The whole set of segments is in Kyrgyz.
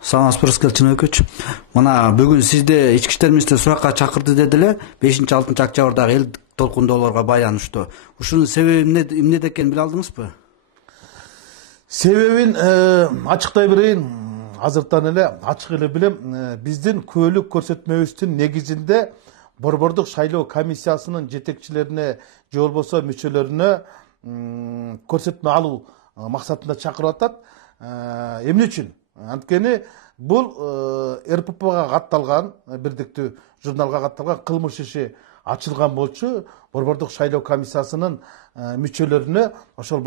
Саңыз Пырыскелчин өкүч. Мына бүгүн сизди ички иштер министри суракка чакырды деди эле 5-6 октябрдагы эл толкундоолорго байланыштуу. Ушунун себеби эмнеде экенин биле алдыңызбы? Себебин ачыктай берейин. Азыртан эле ачык эле билем. Биздин көөлүк көрсөтмөбүздүн негизинде Борбордук шайлоо комиссиясынын жетекчилерине же болбосо мүчөлөрүнө көрсөтмө алуу максатында чакырып атат. Эмне үчүн? Анткени бул РППга катталган, бирдиктүү журналга катталган кылмыш иши ачылган болчу. Борбордук шайлоо комиссиясынын мүчөлөрүнө ошол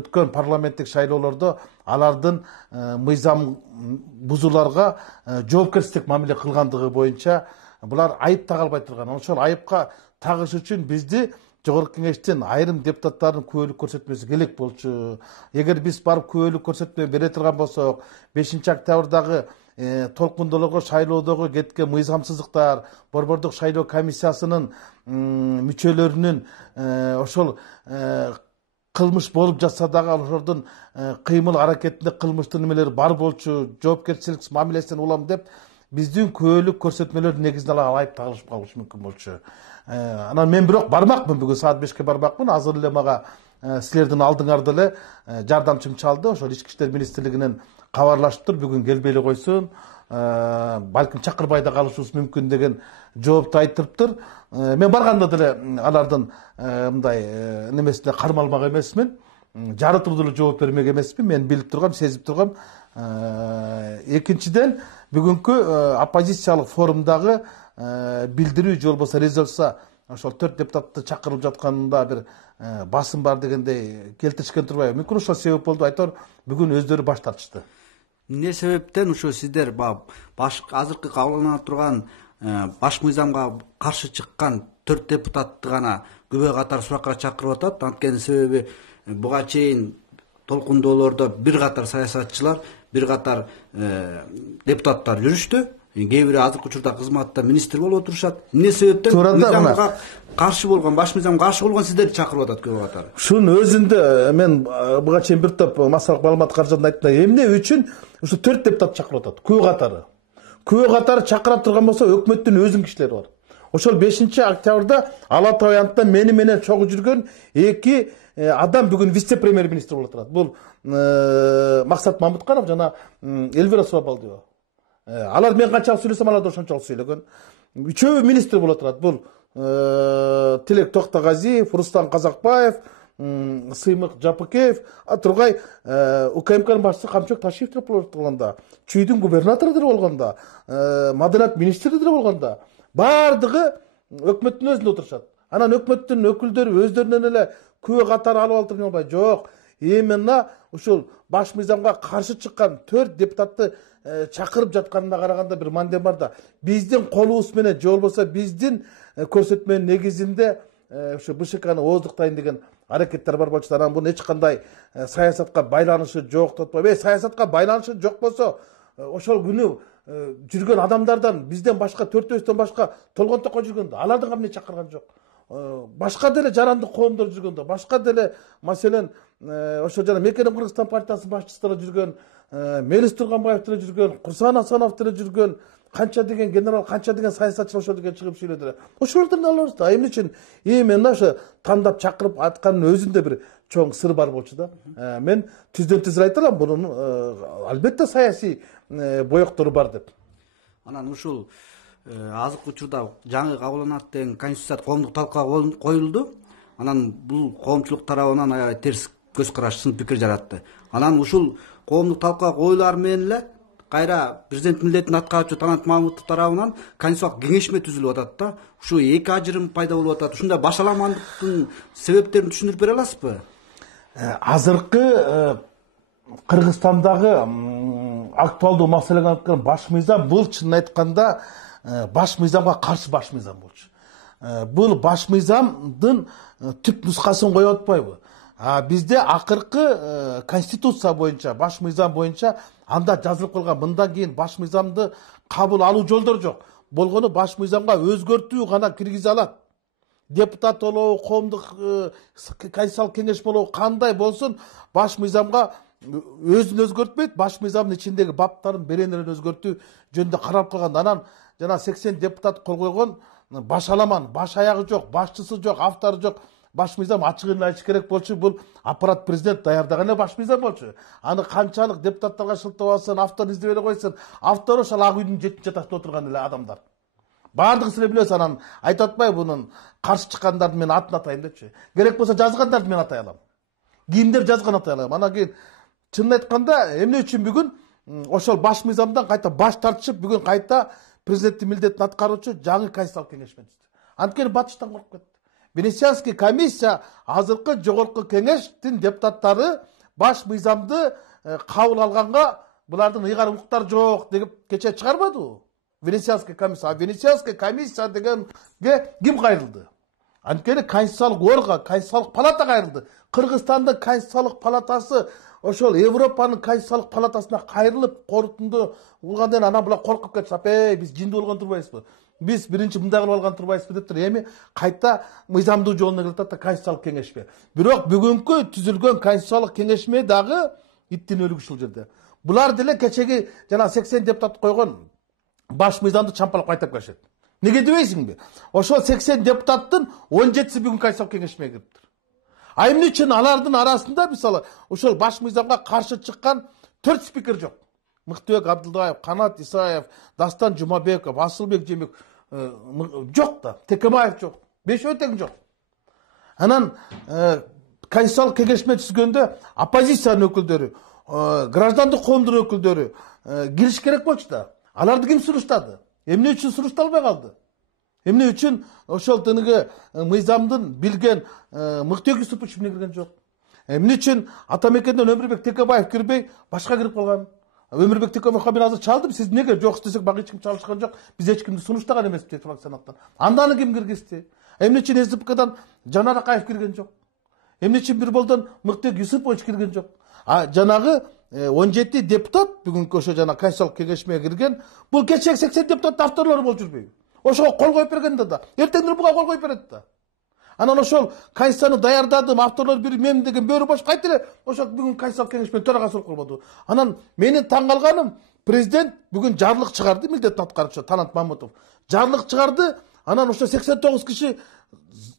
өткөн парламенттик шайлоолордо алардын мыйзам бузууларга жоопкерчилик мамиле кылгандыгы боюнча булар айып тага албай турган. Ошол айыпка тагыш үчүн бизди Жогорку Кеңештин айрым депутаттардын күбөлүк көрсөтмөсү керек болчу. Эгер биз барып күбөлүк көрсөтмө бере турган болсок, 5-октябрдагы толкундоолорго шайлоодогу кеткен мыйзамсыздыктар, Борбордук шайлоо комиссиясынын мүчөлөрүнүн ошол кылмыш болуп жатса дагы ошолордун кыймыл аракетинде кылмыштын немелери бар болчу, жоопкерчилик мамилесинен улам деп биздин күбөлүк көрсөтмөлөрдүн негизинде айып тагылышып калышы мүмкүн болчу. Анан мен бирок бармакмын, бүгүн саат 5-ке бармакмын. Азыр эле мага силердин алдыңарда эле жардамчым чалды. Ошол ички иштер министрлигинен кабарлашыптыр, бүгүн келбей эле койсун, балким чакырбай да калышыбыз мүмкүн деген жоопту айтырыптыр. Мен барганда деле алардын мындай немесине кармалмак эмесмин, жарытып деле жооп бермек эмесмин. Мен билип тургам, сезип тургам. Экинчиден, бүгүнкү оппозициялык форумдагы билдирүү же болбосо резолюция ошол 4 депутатты чакырылып жатканында бир басым бар дегендей келтиришкен турбайбы? Мүмкүн ошол себеп болду, айтор бүгүн өздөрү баш тартышты. Эмне себептен ушу сиздер азыркы кабылгана турган баш мыйзамга каршы чыккан 4 депутатты гана күбө катар суракка чакырып атат? Анткени себеби буга чейин толкундоолордо бир катар саясатчылар, бир катар депутаттар жүрүштү. Кээ бири азыркы учурда кызматта министр болуп отурушат. Эмне себептен мыйзамга каршы болгон, баш мыйзамга каршы болгон сиздерди чакырып атат күбө катар? Ушунун өзүндө мен буга чейин бир топ массалык маалымат каражатында айттым. Эмне үчүн ушу 4 депутат чакырып атат? Күбө катары. Күбө катары чакыра турган болсо өкмөттүн өзүнүн кишилери бар. Ошол 5-октябрда Ала Тоо аянтта мени менен чогуу жүргөн 2 адам бүгүн вице-премьер-министр болуп турат. Бул Максат Мамытканов жана Элвира Суабалдиева. Алар мен канчалык сүйлөсөм, алар да ошончолук сүйлөгөн. Үчөө министр болуп турат. Бул Тилек Токтогазиев, Рустам Казакбаев, Сыймык Жапыкеев, Тургай УКМКнын башчысы Камчок Ташиев деп болгондо, Чүйдүн губернатору деп болгондо, Маданият министри деп болгондо, бардыгы өкмөттүн өзүндө отурушат. Анан өкмөттүн өкүлдөрү өздөрүнөн эле күбө катары алып алдырып албай, жок, именно ушул баш мыйзамга каршы чыккан 4 депутатты чакырып жатканына караганда бир мандем бар да. Биздин колубуз менен же болбосо биздин көрсөтмөнүн негизинде ушу БШКны ооздуктайын деген аракеттер бар болчу. Анан бунун эч кандай саясатка байланышы жок деп атпайбы? Саясатка байланышы жок болсо, ошол күнү жүргөн адамдардан бизден башка 4-өстөн башка толгон токко жүргөндө алардын эмне чакырган жок. Башка деле жарандык коомдор жүргөндө, башка деле маселен ошо жана Мекенем Кыргызстан партиясынын башчысы деле жүргөн, Мелис Турганбаев деле жүргөн, Курсан Асанов деле жүргөн, канча деген генерал, канча деген саясатчы ошол деген чыгып сүйлөдүлөр. Ошолордун алабыз да. Эмне үчүн именно ошо тандап чакырып атканын өзүндө бир чоң сыр бар болчу да. Мен түздөн түз айта алам, бунун албетте саясий боектору бар деп. Анан ушул азыркы учурда жаңы кабылданат деген конституция коомдук талкууга коюлду. Анан бул коомчулук тарабынан аябай терс көз караш, сын пикир жаратты. Анан ушул коомдук талкууга коюлар менен эле кайра президент милдетин аткаруучу Талант Мамытов тарабынан конституциялык кеңешме түзүлүп атат да. Ушу эки ажырым пайда болуп атат. Ушундай башаламандыктын себептерин түшүндүрүп бере аласызбы? Азыркы Кыргызстандагы актуалдуу маселеге айткан баш мыйзам бул чынын айтканда баш мыйзамга каршы баш мыйзам болчу. Бул баш мыйзамдын түп нускасын коюп атпайбы? Бизде акыркы конституция боюнча, баш мыйзам боюнча анда жазылып калган, мындан кийин баш мыйзамды кабыл алуу жолдору жок. Болгону баш мыйзамга өзгөртүү гана киргизе алат. Депутат болобу, коомдук конституциялык кеңеш болобу, кандай болсун, баш мыйзамга өзүн өзгөртпөйт, баш мыйзамдын ичиндеги баптарын беренелерин өзгөртүү жөнүндө каралып калган. Анан жана 80 депутат кол койгон баш аламан, баш аягы жок, башчысы жок, автору жок баш мыйзам ачыгын айтыш керек болчу. Бул аппарат президент даярдаган эле баш мыйзам болчу. Аны канчалык депутаттарга шылтап алсын, авторун издеп эле койсун, автору ошол ак үйдүн 7-нчи этажында отурган эле адамдар. Бардыгысын эле билебиз. Анан айтып атпайбы, бунун каршы чыккандарды мен атын атайын депчи. Керек болсо жазгандарды мен атай алам. Кимдер жазган атай алам. Анан кийин чынын айтканда эмне үчүн бүгүн ошол баш мыйзамдан кайта баш тартышып, бүгүн кайта президенттин милдетин аткаруучу жаңы конституциялык кеңешме түздү. Анткени батыштан коркуп кетти. Венецианский комиссия азыркы жогорку кеңештин депутаттары баш мыйзамды кабыл алганга булардын ыйгар укуктары жок деп кече чыгарбадыбы? Венецианский комиссия. Венецианский комиссия дегенге ким кайрылды? Анткени конституциялык орган, конституциялык палата кайрылды. Кыргызстандын конституциялык палатасы ошол Европанын конституциялык палатасына кайрылып, корутунду булгандан анан булар коркуп кетишип, биз жинди болгон турбайбызбы? Биз биринчи мындай кылып алган турбайбызбы деп туруп, эми кайта мыйзамдуу жолуна келип атат да конституциялык кеңешме. Бирок бүгүнкү түзүлгөн конституциялык кеңешме дагы иттин өлүгү ушул жерде. Булар деле кечеги жана 80 депутат койгон баш мыйзамды чампалап кайтып келишет. Неге дебейсиңби? Ошол 80 депутаттын 17си бүгүн конституциялык кеңешмеге кириптир. А эмне үчүн алардын арасында мисалы ошол баш мыйзамга каршы чыккан 4 спикер жок? Мыктыбек Абдылдаев, Канат Исаев, Дастан Жумабеков, Асылбек Жемек жок да. Текебаев жок. Бешөө тең жок. Анан конституциялык кеңешме түзгөндө оппозициянын өкүлдөрү, граждандык коомдун өкүлдөрү кириш керек болчу да. Аларды ким суруштады? Эмне үчүн сурушталбай калды? Эмне үчүн ошол тыныгы мыйзамдын билген Мыктыбек Юсупович эмне кирген жок? Эмне үчүн Атамекенден Өмүрбек Текебаев кирбей башка кирип калган? Өмүрбек Текебаевга мен азыр чалдым, сиз неге жок десек, багы эч ким чалышкан жок, биз эч кимди сунуштаган эмеспиз деп фракциянаттан. Анданы ким киргизди? Эмне үчүн СДПКдан Жанар Акаев кирген жок? Эмне үчүн бир болдон Мыктыбек Юсупович кирген жок? Жанагы 17 депутат бүгүнкү ошо жана конституциялык кеңешмеге кирген, бул кечеги 80 депутат авторлору болуп жүрбөйбү? Ошого кол коюп бергенде да, эртеңдер буга кол коюп берет да. Анан ошол конституцияны даярдадым, авторлор бир мен деген бөрү бош кайта эле ошол бүгүн конституциялык кеңешменин төрагасы болуп калбаду. Анан менин таң калганым, президент бүгүн жарлык чыгарды, милдетин аткаруучу Талант Мамутов жарлык чыгарды. Анан ошо 89 киши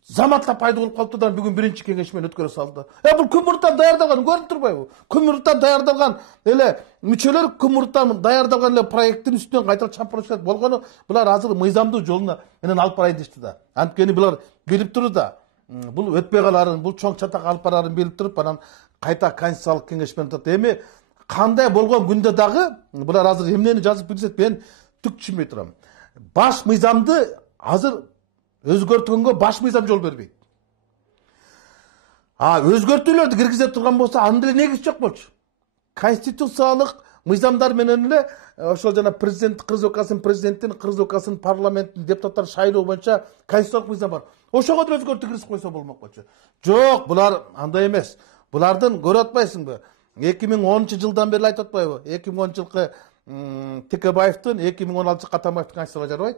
заматта пайда болуп калыптыр, бүгүн биринчи кеңешмени өткөрө салды. Бул күн мурунтан даярдалган, көрүнүп турбайбы? Күн мурунтан даярдалган эле мүчөлөр, күн мурунтан даярдалган эле проекттин үстүнөн кайталап чампырышат болгону, булар азыр мыйзамдуу жолуна менен алып барайын дешти да. Анткени булар билип турду да, бул өтпөй каларын, бул чоң чатак алып барарын билип туруп, анан кайта конституциялык кеңешмени өтөт. Эми кандай болгон күндө дагы булар азыр эмнени жазып билсет, мен түк түшүнбөй турам. Баш мыйзамды азыр өзгөртүнгөнгө баш мыйзам жол бербейт. Өзгөртүүлөрдү киргизе турган болсо, анда деле негиз жок болчу. Конституциялык мыйзамдар менен эле ошол жана президент, Кыргыз өлкасынын президентин, Кыргыз өлкасынын парламенттин депутаттарын шайлоо боюнча конституциялык мыйзам бар. Ошого деле өзгөртүү киргизип койсо болмок болчу. Жок, булар андай эмес. Булардын көрүп атпайсыңбы? 2010-жылдан бери айтып атпайбы? 2010-жылкы Текебаевдин, 2016-жылкы Атамбаевдин конституциясы жарабайт.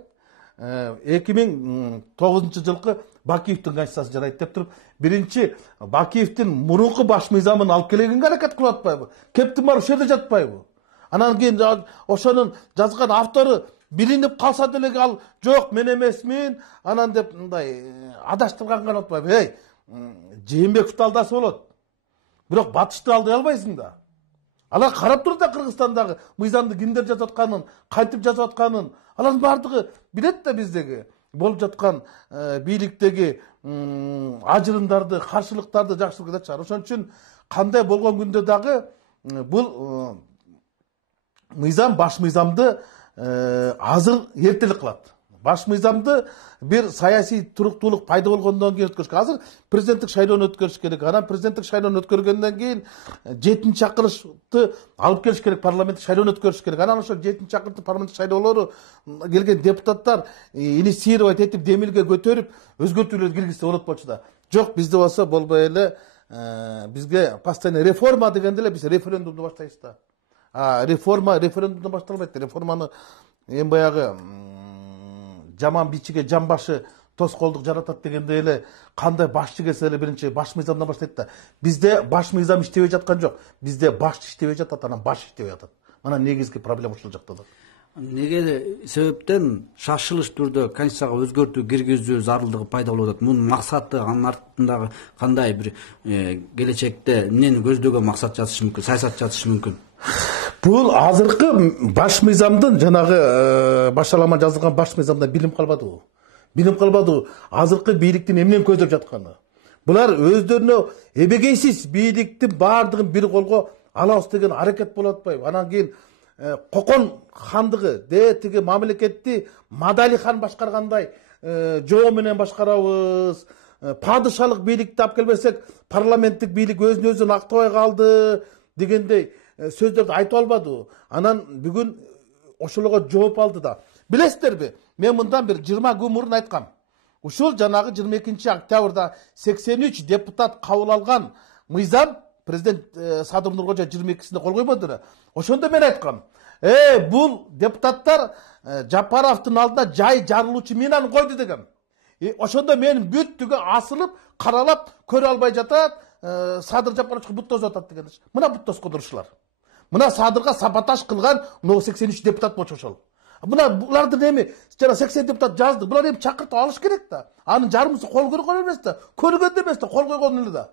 2009-жылкы Бакиевдин конституциясы жарайт деп туруп, биринчи Бакиевдин мурунку баш мыйзамын алып келгенге аракет кылып атпайбы? Кептин бар ушул жерде жатпайбы? Анан кийин ошонун жазган автору билинип калса деле ал жок мен эмесмин, анан деп мындай адаштырганга атпайбы? Жээнбековду алдаса болот. Бирок батышты алдай албайсың да. Алар карап турду да Кыргызстандагы мыйзамды кимдер жазып атканын, кантип жазып атканын. Алардын бардыгы билет да биздеги болуп жаткан бийликтеги ажырымдарды, каршылыктарды жакшы билет чыгар. Ошон үчүн кандай болгон күндө дагы бул мыйзам, баш мыйзамды азыр эртелик кылат. Баш мыйзамды бир саясий туруктуулук пайда болгондон кийин өткөрүш керек. Азыр президенттик шайлоону өткөрүш керек. Анан президенттик шайлоону өткөргөндөн кийин 7-чакырышты алып келиш керек, парламенттик шайлоону өткөрүш керек. Анан ошол 7-чакыртып парламенттик шайлоолору келген депутаттар инициировать этип, демилге көтөрүп, өзгөртүүлөр киргизсе болот болчу да. Жок, бизде болсо болбой эле, бизге постоянно реформа дегенде эле биз референдумду баштайбыз да. Реформа референдумдан башталбайт. Реформаны эми баягы жаман бичиге жамбашы тоскоолдук жаратат дегенде эле кандай башчы келсе эле биринчи баш мыйзамдан баштайт да. Бизде баш мыйзам иштебей жаткан жок. Бизде башчы иштебей жатат, анан баш иштебей жатат. Мына негизги проблема ушул жакта да. Неге себептен шашылыш түрдө Конституцияга өзгөртүү киргизүү зарылдыгы пайда болуп атат? Мунун максаты, анын артындагы кандай бир келечекте эмнени көздөгөн максат жатышы мүмкүн, саясат жатышы мүмкүн? Бул азыркы баш мыйзамдын жанагы башалама жазылган баш мыйзамда билим калбадыбы? Билим калбадыбы? Азыркы бийликтин эмнени көздөп жатканы? Булар өздөрүнө эбегейсиз бийликтин баардыгын бир колго алабыз деген аракет болуп атпайбы? Анан кийин Кокон хандыгы тиги мамлекетти Мадали хан башкаргандай жоо менен башкарабыз. Падышалык бийликти алып келбесек, парламенттик бийлик өзүн өзү актабай калды дегендей сөздөрдү айтып албадыбы? Анан бүгүн ошолорго жооп алды да. Билесиздерби? Мен мындан бир 20 күн мурун айткам. Ушул жанагы 22 октябрда 83 депутат кабыл алган мыйзам президент Садыр Нуркожоев 22-синде кол койбоду эле. Ошондо мен айткам, бул депутаттар Жапаровдун алдына жай жарылуучу минаны койду дегем. Ошондо мен бүттүгө асылып, каралап, көрө албай жатат, Садыр Жапаровчу бут тосуп атат деген. Мына бут тоскон урушулар. Мына Садырга саботаж кылган 83 депутат болчу ошол. Мына булардын эми жана 80 депутат жазды. Булар эми чакыртып алыш керек да. Анын жарымысы кол койгон эмес да, көргөн эмес да, кол койгон эле да.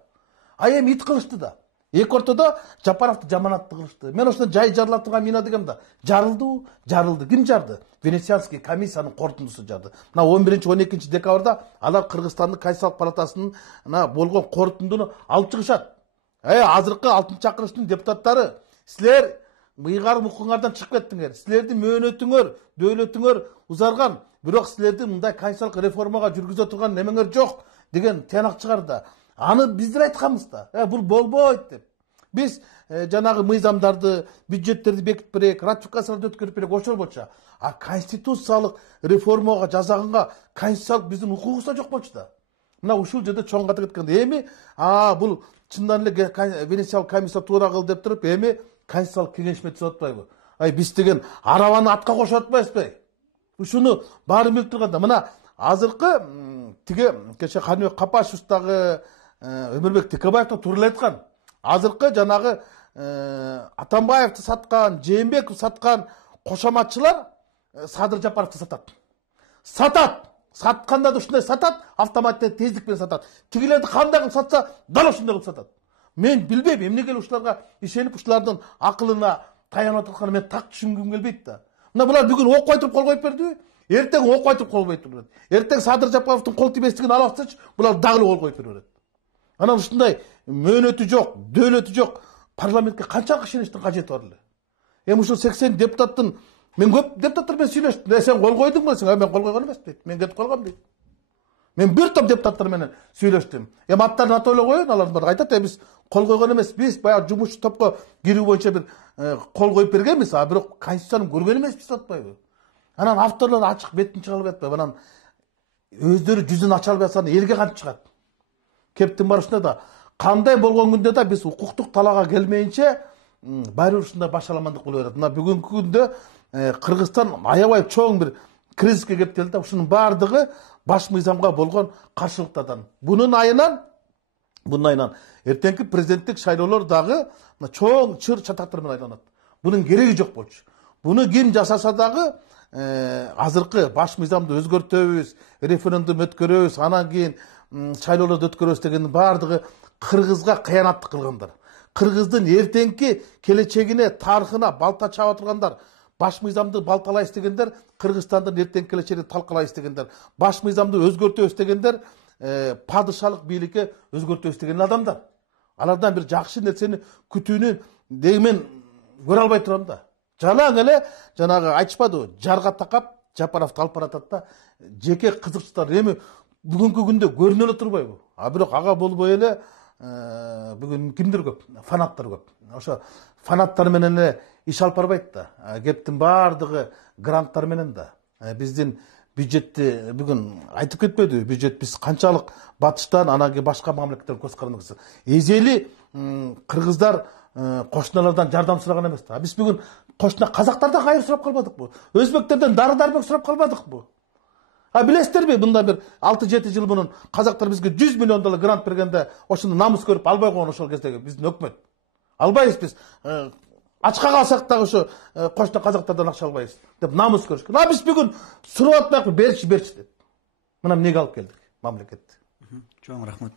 А эми ит кылышты да. Эки ортодо Жапаровду жаманатты кылышты. Мен ошондо жай жарылат турган мина дегем да. Жарылдыбы? Жарылды. Ким жарды? Венецианский комиссиянын корутундусу жарды. Мына 11-12 декабрда алар Кыргызстандын Конституциялык палатасынын болгон корутундуну алып чыгышат. Азыркы 6-чакырыштын депутаттары, силер мыйгар мукуңардан чыгып кеттиңер. Силердин мөөнөтүңөр, дөөлөтүңөр узарган, бирок силердин мындай конституциялык реформага жүргүзө турган немеңер жок деген тыянак чыгарды. Аны биздер айтканбыз да. Бул болбойт деп. Биз жанагы мыйзамдарды, бюджеттерди бекитип берек, ратификацияларды өткөрүп берек, ошол болчу. А конституциялык реформага жасаганга конституциялык биздин укугубуз да жок болчу да. Мына ушул жерде чоң ката кеткенде эми бул чындан эле Венециялык комиссия туура кыл деп туруп, эми конституциялык кеңешме түзүп атпайбы? Биз деген арабаны атка кошуп атпайбызбы? Ушуну баарын билип турганда, мына азыркы тиге кеше Каныбек Капашев дагы Өмүрбек Текебаев да туура айткан. Азыркы жанагы Атамбаевди саткан, Жээнбеков саткан кошоматчылар Садыр Жапаровду сатат. Сатканда да ушундай сатат, автоматтуу тездик менен сатат. Тигилерди кандай кылып сатса, дал ошондой кылып сатат. Мен билбейм, эмнеге ушуларга ишенип, ушулардын акылына таянып атканын мен так түшүнгүм келбейт да. Мына булар бүгүн окпой туруп кол коюп берди. Эртең окпой туруп кол коюп берет. Эртең Садыр Жапаровдун кол тибестигин алып булар дагы кол коюп берет. Анан ушундай мөөнөтү жок, дөөлөтү жок парламентке канчалык ишеништин кажети бар эле? Эми ушул 80 депутаттын мен көп депутаттар менен сүйлөштүм. Сен кол койдуңбу десең, мен кол койгон эмес дейт. Мен кетип калгам дейт. Мен бир топ депутаттар менен сүйлөштүм. Аттарын атап эле коеюн, алардын баары айтат, биз кол койгон эмес, биз баягы жумушчу топко кирүү боюнча бир кол коюп бергенбиз, бирок конституцияны көргөн эмеспиз деп атпайбы? Анан авторлор ачык бетин чыга албай атпайбы? Анан өздөрү жүзүн ача албай атса элге кантип чыгат? Кептин барышында да кандай болгон күндө да биз укуктук талаага келмейинче баары ушундай башаламандык болуп атат. Мына бүгүнкү күндө Кыргызстан аябай чоң бир кризиске кептелди да, ушунун баардыгы баш мыйзамга болгон каршылыктардан. Бунун айынан эртеңки президенттик шайлоолор дагы чоң чыр чатактар менен айланат. Бунун кереги жок болчу. Буну ким жасаса дагы азыркы баш мыйзамды өзгөртөбүз, референдум өткөрөбүз, анан кийин шайлоолорду өткөрөбүз деген баардыгы Кыргызга кыянаттык кылгандар. Кыргыздын эртеңки келечегине, тарыхына балта чаап тургандар. Баш мыйзамды балталайбыз дегендер, Кыргызстандын эртеңки келечегин талкалайбыз дегендер. Баш мыйзамды өзгөртөбүз дегендер, падышалык бийликке өзгөртөбүз деген адамдар. Алардан бир жакшы нерсени күтүүнү деген көрө албай турам да. Жалаң эле жанагы айтышпадыбы, жарга такап Жапаровду алып баратат да, жеке кызыкчылар эми бүгүнкү күндө көрүнө эле турбайбы? Бирок ага болбой эле бүгүн кимдер көп? Фанаттар көп. Ошо фанаттар менен эле иш алып барбайт да. Кептин баардыгы гранттар менен да. Биздин бюджетти бүгүн айтып кетпедиби? Бюджет биз канчалык батыштан анан кийин башка мамлекеттерден көз карандыбыз. Эзели кыргыздар кошуналардан жардам сураган эмес да. Биз бүгүн кошуна казактардан кайыр сурап калбадыкпы? Өзбектерден дары-дармек сурап калбадыкпы? Билесиздерби, мында бир 6-7 жыл мурун казактар бизге 100 миллион доллар грант бергенде ошону намыс көрүп албай койгон ошол кездеги биздин өкмөт. Албайбыз биз. Ачка калсак дагы ошо кошто казактардан акча албайбыз деп намыс көрүшкөн. Биз бүгүн сурап атпайбы, берчи деп. Мына эмнеге алып келдик мамлекетти. Чоң рахмат.